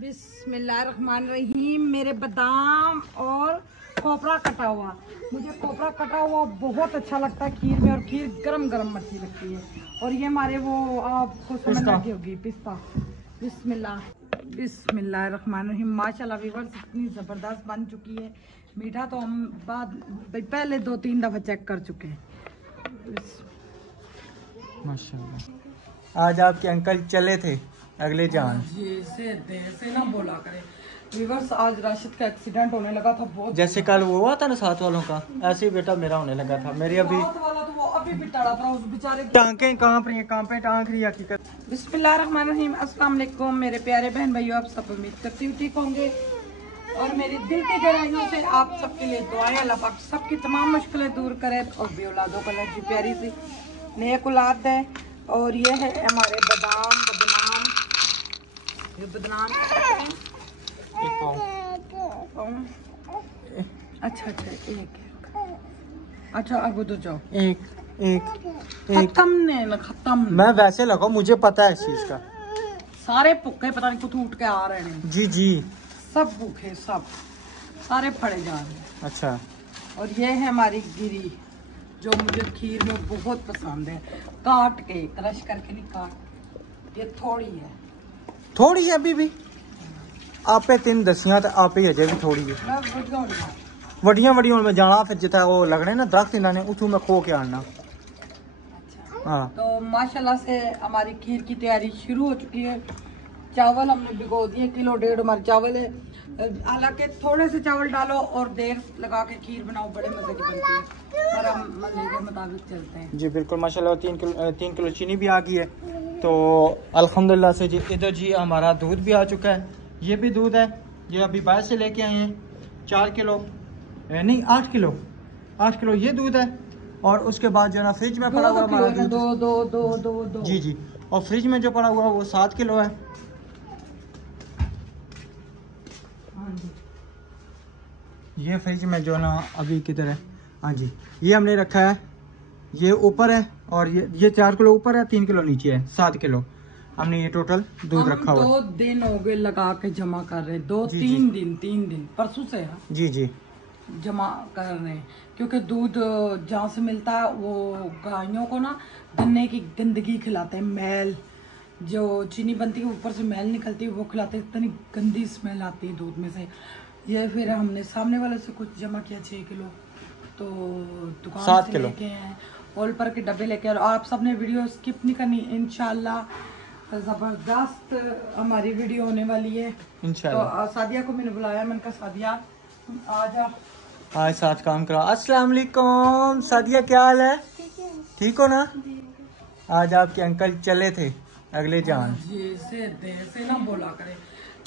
बिस्मिल्लाहिर्रहमानिर्रहीम। मेरे बादाम और खोपरा कटा हुआ, मुझे खोपरा कटा हुआ बहुत अच्छा लगता है खीर में, और खीर गरम गरम अच्छी लगती है। और ये हमारे वो आपको समझ लगी होगी पिस्ता। बिस्मिल्लाहिर्रहमानिर्रहीम। माशाल्लाह व्यूअर्स इतनी ज़बरदस्त बन चुकी है। मीठा तो हम पहले 2-3 दफ़ा चेक कर चुके हैं। माशाल्लाह। आज आपके अंकल चले थे अगले जान। ऐसे ना बोला करे व्यूअर्स। आज राशिद का एक्सीडेंट होने लगा था बहुत, जैसे कल वो हुआ था ना 7 वालों का, ऐसे ही बेटा मेरा होने लगा था। मेरी अभी वाला तो वो अभी भी तड़प रहा, उस बेचारे टांकें कांप रही हैं, कांपे टांक रही है हकीकत। बिस्मिल्लाहिर्रहमानिर्रहीम। अस्सलाम वालेकुम मेरे प्यारे बहन भाइयों, आप सब उम्मीद करती हूँ ठीक होंगे और मेरी दिल की गहराइयों से आप सबके लिए दुआएं। अल्लाह पाक सबकी तमाम मुश्किलें दूर करे और भी औलादों को अल्लाह की प्यारी सी नेक औलाद है। और ये है हमारे बदाम, ये बदनाम अच्छा एक अच्छा अब उधर जाओ। एक खत्म। मैं वैसे लगा, मुझे पता है इस चीज का। सारे भूखे पता नहीं कुछ उठ के आ रहे हैं। जी जी सब भूखे, सब सारे फड़े जा रहे हैं। अच्छा। और ये है हमारी गिरी जो मुझे खीर में बहुत पसंद है। काट के क्रश करके नहीं, काट। ये थोड़ी है अभी भी आपे 3 दसियां तो आप ही अजे भी थोड़ी है। वडियां में जाना फिर जितना वो लगने ना दरख्त इन्होंने उठू में खो के आना। हाँ तो माशाल्लाह से हमारी खीर की तैयारी शुरू हो चुकी है। चावल हमने भिगो दिए, 1.5 किलो हमारे चावल है। हालांकि थोड़े से चावल डालो और देर लगा के खीर बनाओ, बड़े मजे की बनती है। पर हम मजे के मुताबिक चलते हैं। जी बिल्कुल माशाल्लाह। 3 किलो चीनी भी आ गई है। तो अल्हम्दुलिल्लाह से जी इधर जी हमारा दूध भी आ चुका है। ये भी दूध है, ये अभी बाहर से लेके आए हैं। 4 किलो नहीं 8 किलो ये दूध है। और उसके बाद जो है ना फ्रिज में पड़ा हुआ हमारा दूध दो। जी और फ्रिज में जो पड़ा हुआ वो 7 किलो है। ये फ्रिज में जो ना अभी किधर है, हाँ जी ये हमने रखा है, ये ऊपर है। और ये 4 किलो ऊपर है, 3 किलो नीचे है, 7 किलो हमने ये टोटल दूध रखा हुआ है। 2 दिन हो गए लगा के जमा कर रहे, 2-3 दिन परसों से है जी जमा कर रहे हैं। क्योंकि दूध जहाँ से मिलता है वो गायों को ना गन्ने की गंदगी खिलाते हैं, मैल जो चीनी बनती है ऊपर से मैल निकलती है वो खिलाते हैं। इतनी गंदी स्मेल आती है दूध में से। ये फिर हमने सामने वाले से कुछ जमा किया 6 किलो, तो दुकान 7 से लेके हैं होल पर के डब्बे लेके। और आप सबने वीडियो स्किप नहीं करनी, इंशाल्लाह जबरदस्त हमारी वीडियो होने वाली है इंशाल्लाह। तो सादिया को मैंने बुलाया, मैंने कहा सादिया आजा आज साथ काम करा। अस्सलाम वालेकुम सादिया, क्या हाल है? ठीक हो ना? आज आपके अंकल चले थे अगले जान। ऐसे ना बोला करे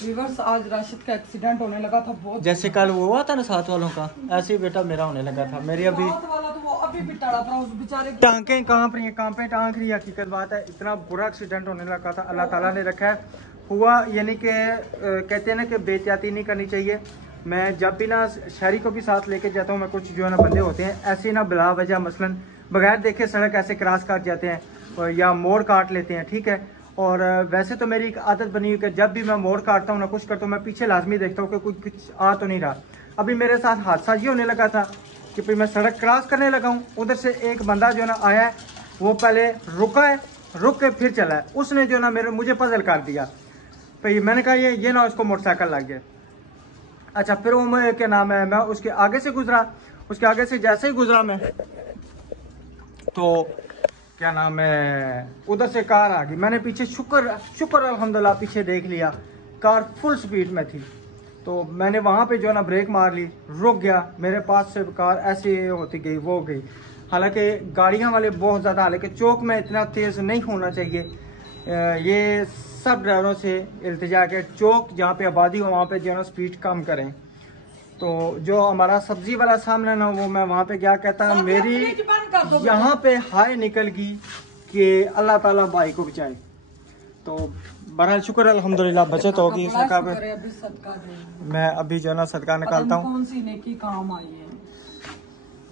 व्यूअर्स। आज राशिद का एक्सीडेंट होने लगा था बहुत, जैसे कल वो हुआ था ना 7 वालों का, ऐसे ही बेटा मेरा होने लगा था। मेरी अभी वाला तो वो अभी भी तड़प रहा, उस बेचारे टांकें कांप रही हैं, कांपे टांक रही है हकीकत बात है। इतना बुरा एक्सीडेंट होने लगा था, अल्लाह ताला ने रखा है हुआ। यानी कि कहते हैं ना कि बेहतियाती नहीं करनी चाहिए। मैं जब भी ना शहरी को भी साथ लेके जाता हूँ, मैं कुछ जो है ना बंदे होते हैं ऐसे ना बिला वजह मसलन बगैर देखे सड़क ऐसे क्रॉस काट जाते हैं या मोड़ काट लेते हैं, ठीक है। और वैसे तो मेरी एक आदत बनी हुई कि जब भी मैं मोड़ काटता हूँ ना कुछ करता हूँ, मैं पीछे लाजमी देखता हूँ कि कुछ आ तो नहीं रहा। अभी मेरे साथ हादसा ये होने लगा था कि फिर मैं सड़क क्रॉस करने लगा हूँ, उधर से एक बंदा जो ना आया है, वो पहले रुका है, रुक के फिर चला है। उसने जो ना मुझे पजल कर दिया। फिर मैंने कहा ये ना उसको मोटरसाइकिल लग गया। अच्छा फिर वो क्या नाम है, मैं उसके आगे से गुजरा, उसके आगे से जैसे ही गुजरा मैं तो क्या नाम है उधर से कार आ गई। मैंने पीछे शुक्र अल्हम्दुलिल्लाह पीछे देख लिया, कार फुल स्पीड में थी। तो मैंने वहाँ पे जो है ना ब्रेक मार ली, रुक गया। मेरे पास से कार ऐसे होती गई वो गई। हालांकि गाड़ियाँ वाले बहुत ज़्यादा, हालांकि चौक में इतना तेज़ नहीं होना चाहिए। ये सब ड्राइवरों से इल्तिजा के चौक जहाँ पे आबादी हो वहाँ पे जो है ना स्पीड कम करें। तो जो हमारा सब्जी वाला सामने ना वो मैं वहाँ पे क्या कहता है, मेरी यहाँ पे हाय निकल गई कि अल्लाह ताला भाई को बचाए। तो बहरहाल शुक्र अल्हम्दुलिल्लाह बचत होगी इस जगह पे। मैं अभी जो है ना सदका निकालता हूँ। कौन सी नेकी काम आई है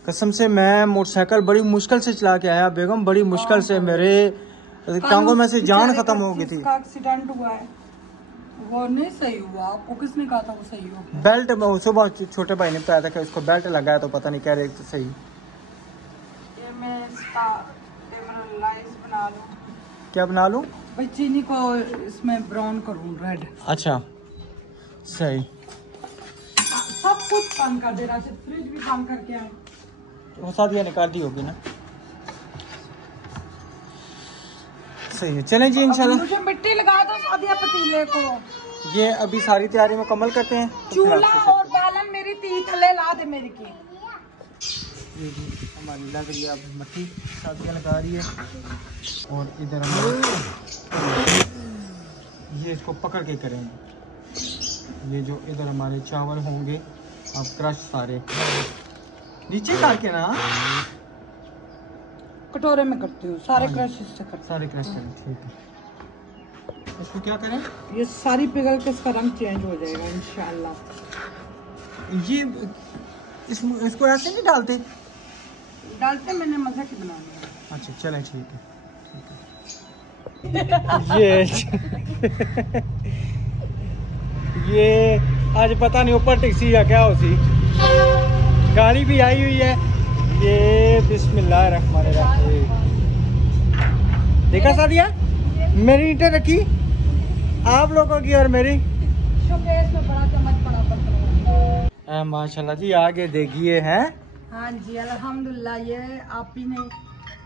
कसम से। मैं मोटरसाइकिल बड़ी मुश्किल से चला के आया बेगम, बड़ी मुश्किल से। मेरे टांगों में से जान खत्म हो गई थी। एक्सीडेंट हुआ है वो नहीं सही हुआ, आपको किसने कहा था वो सही हो? बेल्ट में सुबह छोटे भाई ने बताया था कि उसको बेल्ट लगाया तो पता नहीं कह रहे तो सही। ये मैं इसका बना लूं। क्या बना लूं? भाई चीनी को इसमें ब्राउन करूं, रेड। अच्छा सही। सब कुछ बंद कर दे रहा है, फ्रिज भी बंद करके आए। वो सादिया निकाल दी होगी ना। सही है, चलें जी इंशाल्लाह। मुझे मिट्टी लगा दो सादिया पतीले को। ये अभी सारी तैयारी मुकम्मल करते हैं। चूल्हा और बालन मेरी ती थले ला दे मेरी की। ये जी हमारी लग रही है अब मट्टी, सादिया लगा रही है। और इधर हम ये इसको पकड़ के करेंगे। ये जो इधर हमारे चावल होंगे अब क्रश सारे नीचे करके ना कटोरे में करती हूँ, सारे क्रश से करते, सारे क्रश करें। ठीक है, इसको क्या करें? ये सारी पिघल के इसका रंग चेंज हो जाएगा इंशाल्लाह। ये इसको ऐसे नहीं डालते, मैंने मज़े की बना लिया। अच्छा चलें ठीक है। ये आज पता नहीं ऊपर टिक्सी या क्या होती, गाड़ी भी आई हुई है। ये बिस्मिल्लाहिर्रहमानिर्रहीम। देखा सादिया, मेरी ईंटें रखी आप लोगों की और मेरी शोकेस में बड़ा चम्मच पड़ा पड़ता। माशाल्लाह जी आगे देखिए हैं। हाँ जी अल्हम्दुलिल्लाह, ये आप ही ने,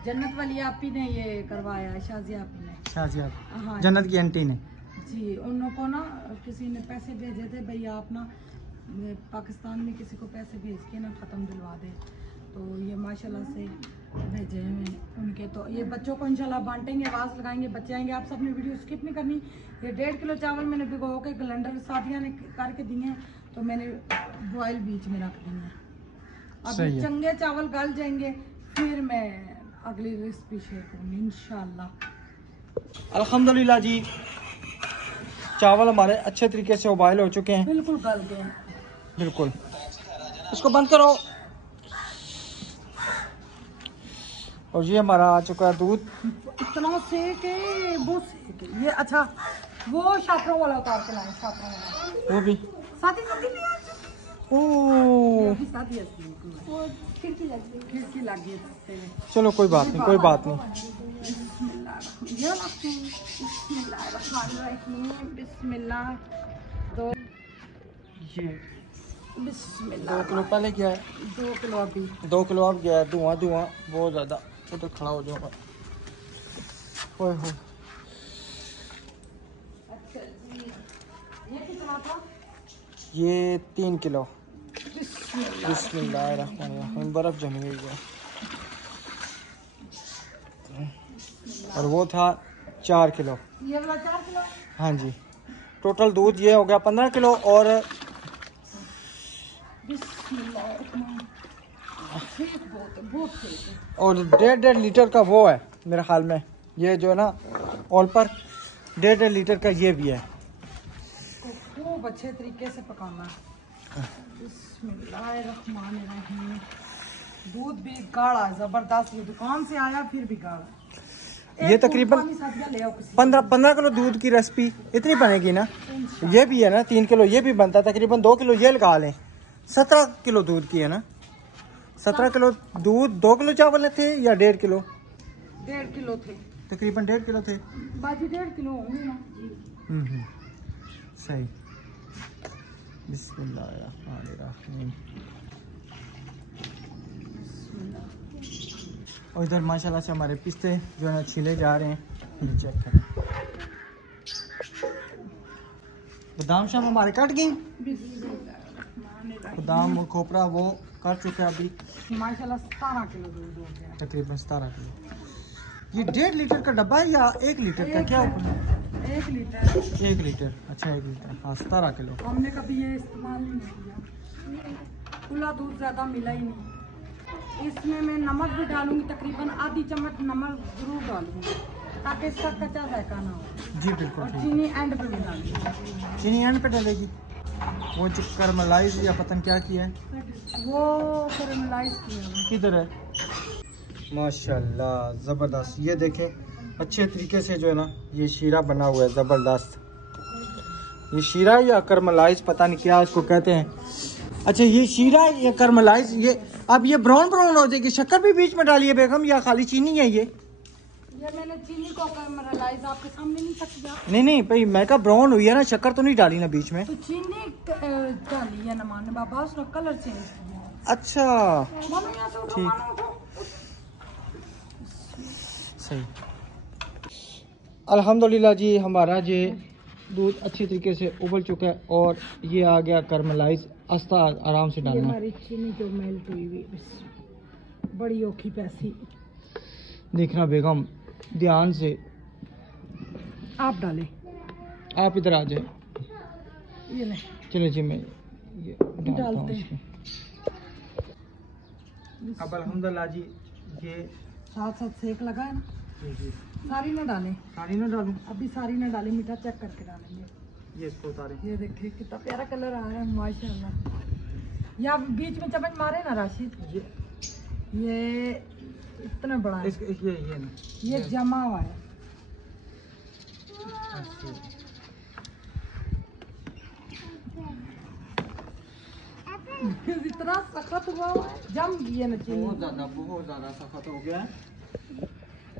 जन्नत वाली आप ही ने ये करवाया, शाजिया आप ने। शाजिया हाँ जन्नत की आंटी ने जी, उनको ना किसी ने पैसे भेजे थे, भाई आप ना पाकिस्तान में किसी को पैसे भेज के ना ख़त्म दिलवा दे, तो ये माशाल्लाह से भेजे हैं उनके। तो ये बच्चों को इंशाल्लाह बांटेंगे, आवाज़ लगाएंगे, बच्चे आएंगे। आप सबने वीडियो स्किप नहीं करनी। ये 1.5 किलो चावल मैंने भिगो के ग्राइंडर सादिया ने करके दिए हैं, तो मैंने बॉयल बीच में रख दिए हैं। अब चंगे चावल गल जाएंगे, फिर मैं अगली रेसिपी शेयर करूँगी इंशाल्लाह। अल्हम्दुलिल्लाह जी चावल हमारे अच्छे तरीके से उबाल हो चुके हैं, बिल्कुल गल गए हैं। बिल्कुल। इसको बंद करो। और ये हमारा आ चुका है दूध। इतना सेके वो सेके ये। अच्छा वो शाफरों वाला उतार के लाए, शाफरों वाला वो भी साथी साथी नहीं आज साथी वो खिड़की लगी है। चलो कोई बात नहीं, कोई बात नहीं। बिस्मिल्लाह। दो ये बिस्मिल्लाह। 2 किलो पहले गया है, 2 किलो अभी, 2 किलो अब गया है। धुआं बहुत ज़्यादा, उधर खड़ा हो जाऊंगा। ओए होए। अच्छा जी, ये कितना था? ये 3 किलो। बिस्मिल्लाहिर्रहमानिर्रहीम। बर्फ जमी हुई है। और वो था 4 किलो। ये वाला 4 किलो। हाँ जी, टोटल दूध ये हो गया 15 किलो। और और 1.5 लीटर का वो है मेरे ख्याल में, ये जो है ना ऑल पर 1.5 लीटर का ये भी है। खूब अच्छे तरीके से पकाना। बिस्मिल्लाहिर्रहमानिर्रहीम। दूध भी गाढ़ा जबरदस्त, ये दुकान से आया फिर भी गाढ़ा। ये तकरीबन 15 किलो दूध की रेसिपी इतनी बनेगी ना। ये भी है ना 3 किलो, ये भी बनता है तकरीबन 2 किलो ये लगा लें। 17 किलो दूध की है ना। 17 किलो दूध, 2 किलो चावल थे या 1.5 किलो? 1.5 किलो थे तकरीबन, 1.5 किलो थे। बाकी 1.5 किलो होंगे ना। सही। बिस्मिल्लाहिर्रहमानिर्रहीम। और इधर माशाल्लाह से हमारे पिस्ते जो है ना छीले जा रहे हैं। ये चेक करें, बादाम शाम हमारे कट गई। बादाम और खोपरा वो कट चुके हैं अभी। माशाल्लाह 17 किलो दूध हो गया, तकरीबन 17 किलो। ये 1.5 लीटर का डब्बा है या 1 लीटर का? क्या 1 लीटर। 1 लीटर, अच्छा 1 लीटर। हाँ 17 किलो। हमने कभी ये इस्तेमाल नहीं किया, खुला दूध ज़्यादा मिला ही नहीं। इसमें मैं नमक भी डालूंगी, तकरीबन आधी चम्मच नमक जरूर डालूंगी ताकि इसका कच्चा जायका ना हो। जी बिल्कुल। और चीनी एंड पे भी डालूंगी। चीनी एंड पे डालेगी। वो जो करमलाइज या पतन क्या किया है, वो करमलाइज किया है। किधर है? माशाल्लाह ज़बरदस्त। ये देखें अच्छे तरीके से जो है ना ये शीरा बना हुआ है ज़बरदस्त। ये शीरा या करमलाइज पता नहीं क्या इसको कहते हैं। अच्छा ये शीरा या करमलाइज, ये अब ये ब्राउन ब्राउन हो जाएगी। शक्कर भी बीच में डाली है बेगम या खाली चीनी है ये मैंने चीनी को करमलाइज आपके सामने नहीं सकती। नहीं भाई, मैं कहा ब्राउन हुई है ना, शक्कर तो नहीं डाली ना बीच में। तो चीनी डाली है ना माने बाबा, उसका कलर चेंज किया। अच्छा ठीक, सही। अल्हम्दुलिल्लाह जी, हमारा ये दूध अच्छी तरीके से उबल चुका है और ये आ गया करमलाइज। आस्ता आराम से डालना। हमारी चीनी जो मेल्ट हुई हुई बड़ी औखी पैसी। देखना बेगम ध्यान से, आप डालें, आप इधर आ जाए। ये ले चले जी, मैं ये डालते हैं। अब अल्हम्दुलिल्लाह जी ये साथ साथ सेक लगा है ना। जी सारी ना डालें, सारी ना डालूं, अभी सारी ना डालें, मीठा चेक करके डालेंगे। ये इसको उतारे। ये देखिए कितना प्यारा कलर आ रहा है माशाल्लाह। या बीच में चम्मच मारे ना राशिद, ये इतना बड़ा है। ये जमा हुआ है। इतना सख्त हुआ है, जम गई ना चीनी। बहुत ज्यादा सख्त हो गया है।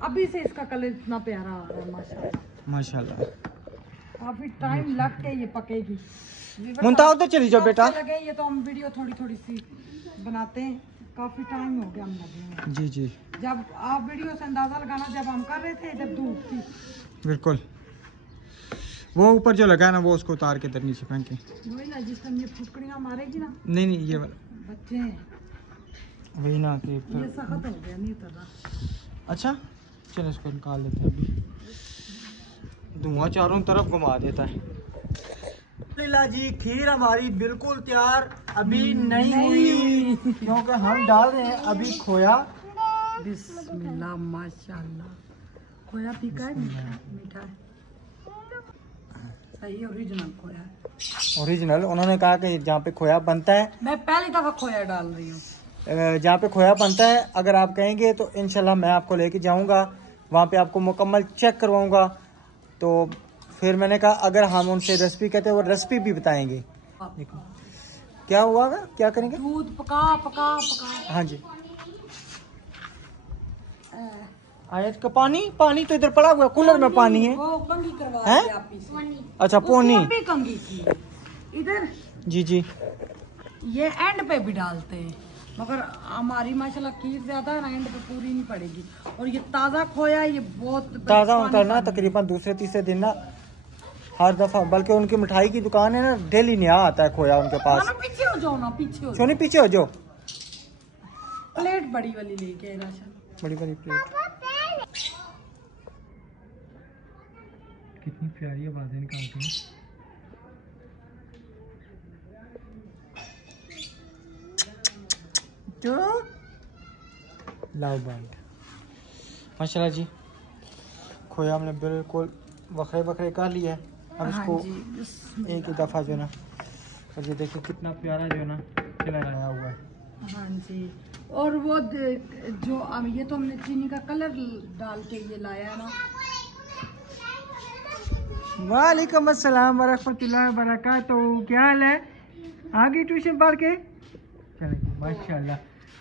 अभी से इसका कलर इतना प्यारा आ रहा है माशाल्लाह माशाल्लाह। काफी टाइम लग के ये पकेगी। मुंता उधर चली जाओ बेटा। लगे ये तो हम वीडियो थोड़ी थोड़ी सी बनाते हैं, काफी टाइम हो गया हम लगे हैं। जी जी, जब आप वीडियो से अंदाजा लगाना, जब हम कर रहे थे जब धूप थी। बिल्कुल। वो ऊपर जो लगा है ना, वो उसको उतार के इधर नीचे फेंक के। वही ना, जिस टाइम ये फुटकड़ियाँ मारेगी ना। नहीं ये वाला बच्चे हैं वही ना कि ये सख्त हो गया, नहीं उतर रहा। अच्छा चलो इसको निकाल लेते हैं। अभी धुआं चारों तरफ घुमा देता है। लीला जी खीर हमारी बिल्कुल तैयार अभी नहीं हुई, क्योंकि हम डाल रहे हैं अभी खोया। बिस्मिल्लाह माशाल्लाह। खोया फीका है, मीठा है, सही ओरिजिनल खोया है। ओरिजिनल, उन्होंने कहा कि जहाँ पे खोया बनता है, मैं पहली दफा खोया डाल रही हूँ। जहाँ पे खोया बनता है, अगर आप कहेंगे तो इंशाल्लाह मैं आपको लेके जाऊंगा, वहाँ पे आपको मुकम्मल चेक करवाऊंगा। तो फिर मैंने कहा अगर हम उनसे रेसिपी कहते हैं, वो रेसिपी भी बताएंगे। क्या हुआ, क्या करेंगे? दूध पका पका पका। हाँ जी, आयत का पानी तो इधर पड़ा हुआ, कूलर में पानी है। वो कंघी करवा है? दी आप इसे। अच्छा पोनी भी कंघी की इधर। जी जी, ये एंड पे भी डालते हैं, मगर हमारी माशाल्लाह खीर ज्यादा है ना, एंड पे पूरी नहीं पड़ेगी। और ये ताज़ा खोया, ये बहुत ताज़ा उतरना तकरीबन दूसरे तीसरे दिन ना, हर दफा। बल्कि उनकी मिठाई की दुकान है ना, डेली नया आता है खोया उनके पास। पीछे हो जाओ ना, पीछे हो जाओ। छोनी पीछे हो जाओ। प्लेट बड़ी वाली लेके राशन, बड़ी बड़ी प्लेट। कितनी प्यारी आवाजें निकालती हैं। लव बाइट माशाल्लाह जी। खोया हमने बिल्कुल बखरे बखरे कर लिया है। अब इसको एक ही दफ़ा जो ना, और ये देखिए कितना प्यारा जो ना कलर आया हुआ है। हाँ जी। और वो जो अब ये तो हमने चीनी का कलर डाल के ये लाया है ना। वालेकुम अस्सलाम वरहमतुल्लाहि वबरकातुहू। क्या हाल है? आ गई ट्यूशन पढ़ के? चलें माशाल्लाह।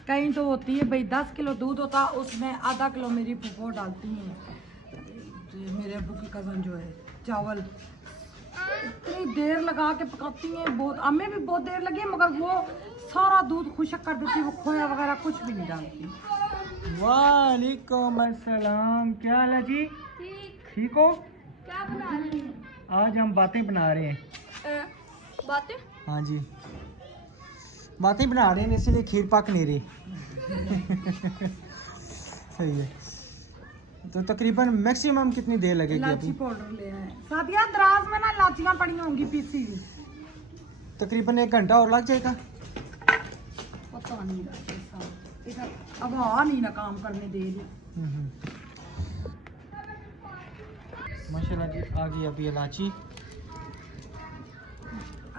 कहीं तो होती है भाई 10 किलो दूध होता, उसमें आधा किलो मेरी फूफो डालती हैं, मेरे अब्बू की कज़न जो है, चावल। इतनी देर लगा के पकाती हैं, बहुत, हमें भी बहुत देर लगी, मगर वो सारा दूध खुशक कर देती, वो खोया वगैरह कुछ भी नहीं डालती। वालेकुम अस्सलाम। क्या हाल है जी? ठीक हो? क्या बना रहे हैं? आज हम बातें बना रहे हैं। बातें? हाँ जी, बातें बना रहे हैं, इसलिए खीर पक नहीं रही। सही है। तो तकरीबन मैक्सिमम कितनी देर लगेगी? इलायची पाउडर ले आए सादिया, दराज में ना इलाचियाँ पड़ी होंगी पीसी हुई। तकरीबन 1 घंटा और लग जाएगा। पता नहीं इधर अब हाँ नहीं ना काम करने दे रही। माशाल्लाह जी आ गई अभी इलायची।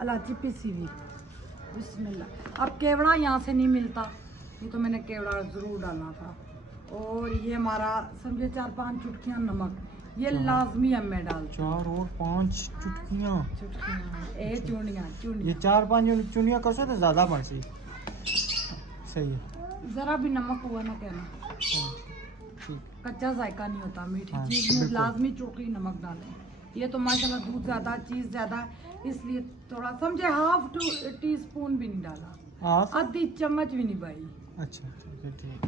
इलायची पीसी हुई। बिस्मिल्लाह। अब केवड़ा यहाँ से नहीं मिलता, ये तो मैंने केवड़ा ज़रूर डालना था। और ये हमारा समझे 4-5 चुटकियाँ नमक, ये लाजमी अब मैं डालती 4 और 5 चुटकियाँ ए चूड़ियाँ ये 4-5 चुनिया कर सकते ज्यादा बन सी सही है। जरा भी नमक हुआ ना कहना, कच्चा जायका नहीं होता मीठी चीज में, लाजमी चुटकी नमक डालें। ये तो माशाल्लाह दूध ज्यादा चीज ज्यादा इसलिए थोड़ा समझे, हाफ टी स्पून भी नहीं डाला, आधी चम्मच भी नहीं भाई। अच्छा ठीक।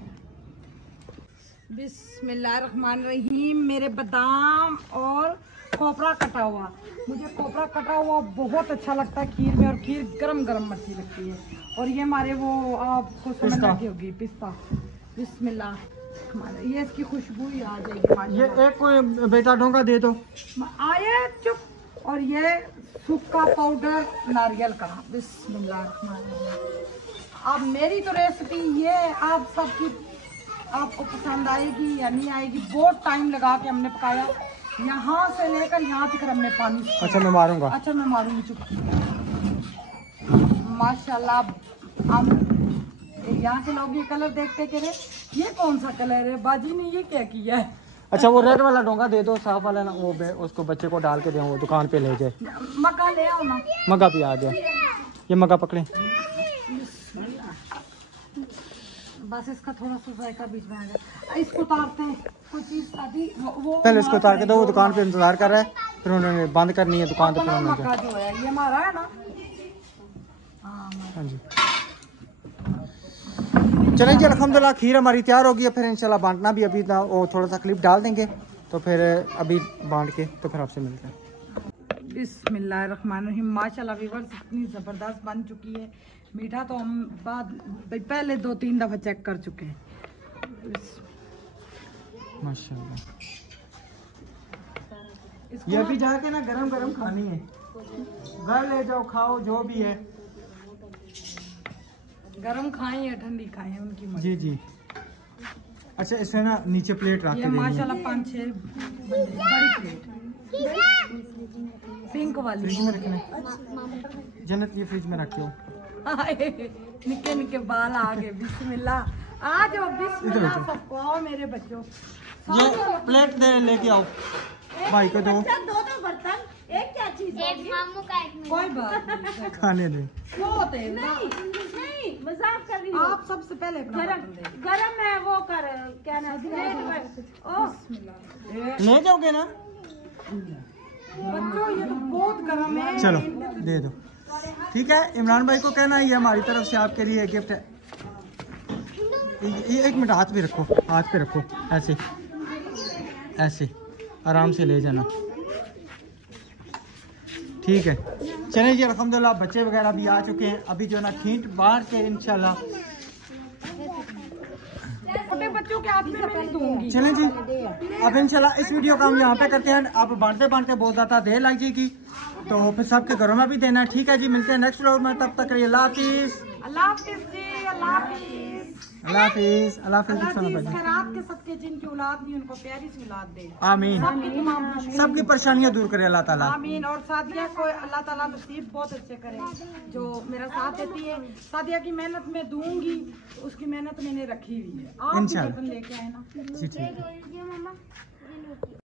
बिस्मिल्लाहिर्रहमानिर्रहीम। मेरे बादाम और खोपरा कटा हुआ, मुझे खोपरा कटा हुआ बहुत अच्छा लगता है खीर में, और खीर गरम गरम अच्छी लगती है। और ये हमारे वो आपको समझ लगी होगी पिस्ता। बिस्मिल्लाह, ये इसकी खुशबू ही आ जाएगी। ये एक कोई बेटा ढोंगा दे दो आए चुप। और ये सूखा पाउडर नारियल का। बिस्मिल्लाह। अब मेरी तो रेसिपी ये आप सबकी आपको पसंद आएगी या नहीं आएगी। बहुत टाइम लगा के हमने पकाया, यहाँ से लेकर यहाँ तक हमने पानी। अच्छा मैं मारूंगा। अच्छा मैं मारूंगी चुप। माशाल्लाह हम यहाँ के लोग ये कलर देखते कह रहे ये कौन सा कलर है बाजी ने ये क्या किया है। अच्छा वो रेड वाला डोंगा दे दो, साफ वाला ना, वो उसको बच्चे को डाल के दे, वो दुकान पे ले जाए। मग्गा ले आओ ना। मग्गा भी आ गया, ये मग्गा पकड़े। बस इसका थोड़ा सा जायका बीच में आ गया, इसको उतारते हैं। कोई चीज आदि वो पहले इसको उतार के दो, वो दुकान पे इंतजार कर रहा है, फिर उन्होंने बंद करनी है दुकान। तो फिर मग्गा जो है ये हमारा है ना। हाँ जी चलें जी, अल्हम्दुलिल्लाह खीर हमारी तैयार होगी है। फिर इंशाल्लाह बांटना भी अभी ना, वो थोड़ा सा क्लिप डाल देंगे, तो फिर अभी बांट के तो फिर आपसे मिलते हैं। बिस्मिल्लाहिर्रहमानिर्रहीम। माशाल्लाह व्यूअर्स इतनी ज़बरदस्त बन चुकी है। मीठा तो हम पहले 2-3 दफ़ा चेक कर चुके हैं। माशाल्लाह ये अभी जाके ना गरम गरम खानी है, घर ले जाओ खाओ जो भी है। गरम खाएं या ठंडी खाएं उनकी मर्जी। जी जी। अच्छा इसमें ना नीचे प्लेट रख के माशाल्लाह 5-6 बड़ी प्लेट पिंक वाली फ्रिज में रखना। जन्नत ये फ्रिज में रखियो। निके निके बाल आ गए। बिस्मिल्लाह आ जाओ। बिस्मिल्लाह सबको आओ मेरे बच्चों। ये प्लेट दे लेके आओ भाई को दो। दो बर्तन एक क्या चीज, एक मामू का एक कोई बात नहीं खाने दे। क्यों होते हैं? नहीं मजाक कर रही हूँ। आप सबसे पहले गरम है वो कर क्या ना ले जाओगे ना बच्चों, ये तो बहुत गरम है। चलो दे दो। ठीक है इमरान भाई को कहना ये हमारी तरफ से आपके लिए गिफ्ट है। ये 1 मिनट हाथ पे रखो, हाथ पे रखो, ऐसे ऐसे आराम से ले जाना। ठीक है चलें जी, अल्हम्दुलिल्लाह बच्चे वगैरह भी आ चुके हैं। अभी जो ना खींट बाहर के इंशाल्लाह छोटे बच्चों के हाथ में मैं नहीं दूंगी। चलें जी, अब इंशाल्लाह इस वीडियो को हम यहाँ पे करते हैं। अब बांटते बांटते बहुत ज़्यादा देर लग जाएगी, तो फिर सबके घरों में भी देना है। ठीक है जी, मिलते हैं नेक्स्ट व्लॉग में, तब तक अल्लाह हाफिज़। अल्लाह हाफिज़ जी, अल्लाह हाफिज़। अल्लाह हाफिज़। अल्लाह हाफिज़। रात के सबके जिनकी औलाद नहीं उनको प्यारी सी औलाद दे। आमीन। सबकी परेशानियां दूर करे अल्लाह ताला। आमीन। और सादिया को अल्लाह ताला नसीब बहुत अच्छे करे, जो मेरा साथ देती है। सादिया की मेहनत मैं दूंगी, उसकी मेहनत मैंने रखी हुई है। आप भी बर्तन लेके आए ना। जी ठीक है।